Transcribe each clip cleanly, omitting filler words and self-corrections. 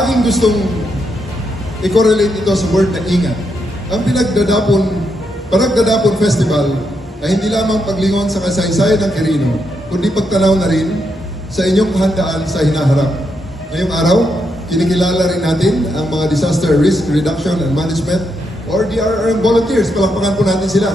aking gustong i-correlate ito sa word na ingat. Ang Panagdadapon Festival ay hindi lamang paglingon sa kasaysayan ng Quirino, kundi pagtanaw na rin sa inyong kahandaan sa hinaharap. Ngayong araw, kinikilala rin natin ang mga Disaster Risk Reduction and Management or DRRM volunteers. Palakpakan po natin sila.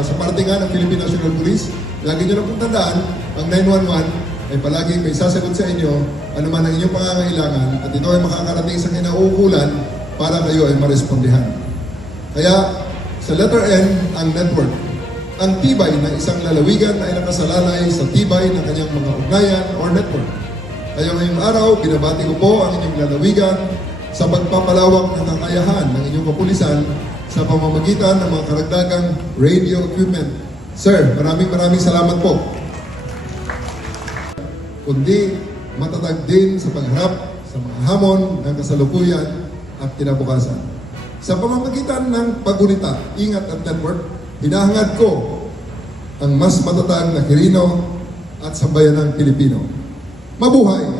Sa parte nga ng Philippine National Police, lagi nyo na pong tandaan, ang 911 ay palagi may sasagot sa inyo anuman ang inyong pangangailangan at ito ay makakarating sa kinauukulan para kayo ay marespondihan. Kaya sa letter N, ang network. Ang tibay ng isang lalawigan ay nakasalalay sa tibay ng kanyang mga ugnayan or network. Kaya ngayong araw, binabati ko po ang inyong lalawigan sa pagpapalawak ng kakayahan ng inyong kapulisan sa pamamagitan ng mga karagdagang radio equipment. Sir, maraming salamat po. Kundi matatag din sa pagharap sa mga hamon ng kasalukuyan at kinabukasan. Sa pamamagitan ng paggunita, ingat at network, hinahangad ko ang mas matatag na Quirino at sambayanang Pilipino. Mabuhay!